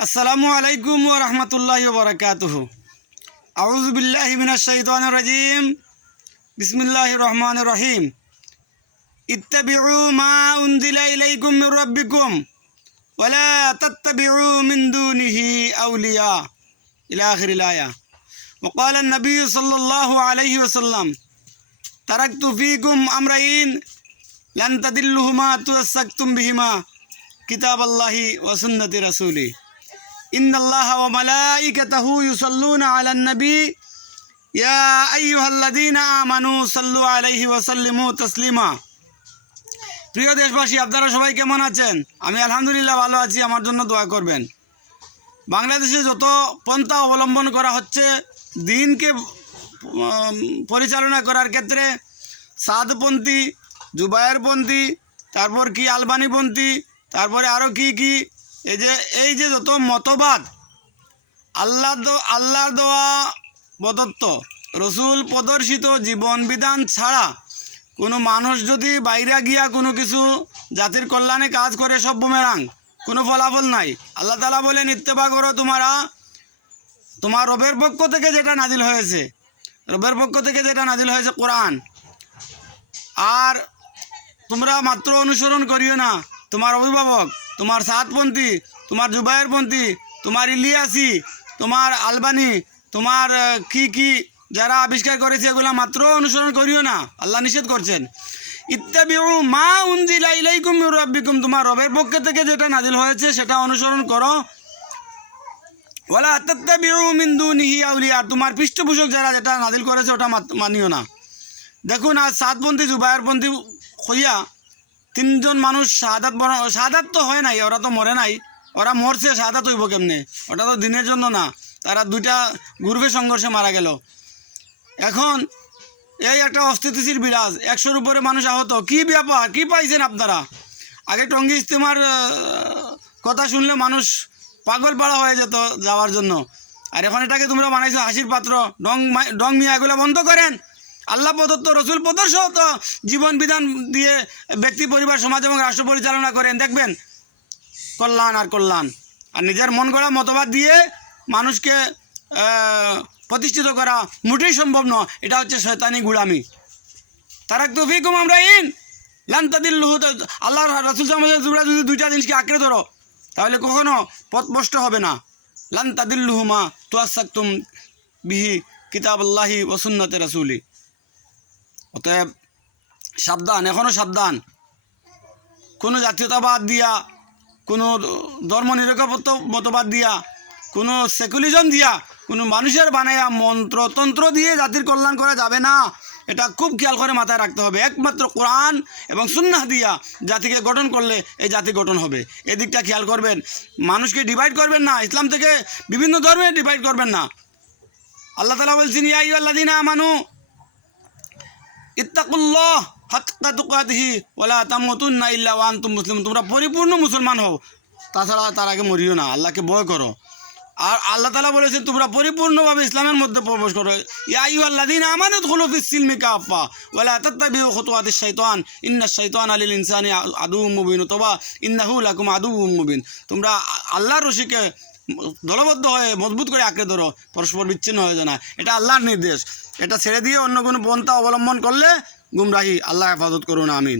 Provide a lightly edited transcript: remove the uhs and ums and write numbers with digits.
अस्सलामु अलैकुम व रहमतुल्लाहि व बरकातुहू। अऊज़ु बिल्लाहि मिनश शैतानिर रजीम। बिस्मिल्लाहिर रहमानिर रहीम। इत्तबिउ मा उन्ज़िला इलैकुम मिर रब्बिकुम व ला तत्तबिउ मिन दूनिही औलिया इला आखिरिल आया। व क़ाल अन्नबी सल्लल्लाहु अलैहि वसल्लम तरक्तु फ़ीकुम अम्रैन लन तदिल्लुहुमा तमस्सक्तुम बिहिमा किताबल्लाहि व सुन्नति रसूली। इन्नल्लाह व मलाइकतहु युसल्लूना अलन नबी या अय्युहल्लज़ीना आमानू सल्लु अलैहि व सल्लिमू तस्लीमा। প্রিয় দেশবাসী, আপনারা সবাই কেমন আছেন? আমি আলহামদুলিল্লাহ ভালো আছি। আমার জন্য দোয়া করবেন। বাংলাদেশে যত পন্থা অবলম্বন করা হচ্ছে দিনকে পরিচালনা করার ক্ষেত্রে, সাদপন্থী, জুবায়েরপন্থী, তারপর কি আলবানিপন্থী, তারপরে আরও কি এই যে যত মতবাদ, আল্লাহর দেওয়া প্রদত্ত রসুল প্রদর্শিত জীবন বিধান ছাড়া কোনো মানুষ যদি বাইরে গিয়া কোনো কিছু জাতির কল্যাণে কাজ করে, সব বুমেরাং, কোনো ফলাফল নাই। আল্লাহ তাআলা বলেন, ইত্তেবা করো তোমার রবের পক্ষ থেকে যেটা নাজিল হয়েছে, কোরআন। আর তোমরা মাত্র অনুসরণ করিও না তোমার অভিভাবক, তোমার সাদপন্থী, তোমার জুবায়েরপন্থী, তোমার ইলিয়াসি, তোমার আলবানি, তোমার কি যারা আবিষ্কার করেছে, এগুলো মাত্র অনুসরণ করিও না। আল্লাহ নিষেধ করছেন, ইত্তাবিউ মা উনজিলা ইলাইকুম মির রাব্বিকুম, তোমার রবের পক্ষ থেকে যেটা নাজিল হয়েছে সেটা অনুসরণ করো। ওয়ালা তাত্তাবিউ মিন দুনিহি আউলিয়া, তোমার পৃষ্ঠপোষক যারা যেটা নাজিল করেছে ওটা মানিও না। দেখুন, আজ সাদপন্থী, জুবায়েরপন্থী হইয়া তিনজন মানুষ শাহাদাত তো হয় নাই, ওরা তো মরে নাই। ওরা মরছে, শাহাদাত হইব কেমনে? ওটা তো দিনের জন্য না, তারা দুইটা গ্রুপে সংঘর্ষে মারা গেল। এখন এই একটা অস্থিতিশীল বিরাজ, 100-র উপরে মানুষ আহত। কি ব্যাপার? কি পাইছেন আপনারা? আগে টঙ্গী ইজতেমার কথা শুনলে মানুষ পাগল পাড়া হয়ে যেত যাওয়ার জন্য, আর এখন এটাকে তোমরা বানাইছো হাসির পাত্র। ডং মিয়া, এগুলো বন্ধ করেন। আল্লাহ প্রদত্ত, রসুল প্রদর্শিত জীবন বিধান দিয়ে ব্যক্তি, পরিবার, সমাজ এবং রাষ্ট্র পরিচালনা করেন, দেখবেন কল্যাণ আর কল্যাণ। আর নিজের মন গড়া মতবাদ দিয়ে মানুষকে প্রতিষ্ঠিত করা মোটেই সম্ভব নয়। এটা হচ্ছে শয়তানি গুলামি। তারাকতু ফীকুম আমরাইন লান তাদিল্লু। আল্লাহ রাসূল সাল্লাল্লাহু আলাইহি ওয়াসাল্লাম যদি দুইটা জিনিসকে আঁকড়ে ধরো তাহলে কখনো পথভ্রষ্ট হবে না। লান তাদিল্লুহুমা তুয়াসাক্তুম বিহি কিতাবাল্লাহি ওয়া সুন্নতি রাসূলি। অতএব সাবধান, এখনও সাবধান। কোনো জাতীয়তাবাদ দিয়া, কোনো ধর্মনিরপেক্ষ মতবাদ দিয়া, কোনো সেকুলারিজম দিয়া, কোনো মানুষের বানায়া মন্ত্রতন্ত্র দিয়ে জাতির কল্যাণ করা যাবে না। এটা খুব খেয়াল করে মাথায় রাখতে হবে। একমাত্র কোরআন এবং সুন্নাহ দিয়া জাতিকে গঠন করলে এই জাতি গঠন হবে। এদিকটা খেয়াল করবেন। মানুষকে ডিভাইড করবেন না, ইসলাম থেকে বিভিন্ন ধর্মে ডিভাইড করবেন না। আল্লাহ তাআলা বলছেন, ইয়া আইয়ুহাল্লাযীনা আমানু ইত্তাকুল্লাহ হাক্কা তুকাতিহি ওয়া লা তামুতুন্না ইল্লা ওয়া আনতুম মুসলিমুন। তোমরা পরিপূর্ণ মুসলমান হও, তাছাড়া তার আগে মরিও না। আল্লাহকে ভয় করো। আর আল্লাহ তাআলা বলেছেন, তোমরা পরিপূর্ণভাবে ইসলামের মধ্যে প্রবেশ করো। ইয়া আইয়ুহাল্লাযীনা আমানু উদখুলু ফিস সিলমি কাফা ওয়া লা তাত্তাবিউ খুতুওয়াতিশ শাইতান ইন্নাশ শাইতানা লিল ইনসানি আদুউম মুবিন তবা ইন্নাহু লাকুম আদুউম মুবিন। তোমরা আল্লাহর রশিকে দলবদ্ধ হয়ে মজবুত করে আঁকড়ে ধরো, পরস্পর বিচ্ছিন্ন হয়ে যায় না। এটা আল্লাহর নির্দেশ। এটা ছেড়ে দিয়ে অন্য কোনো পন্থা অবলম্বন করলে গুমরাহি। আল্লাহ হেফাজত করুন, আমিন।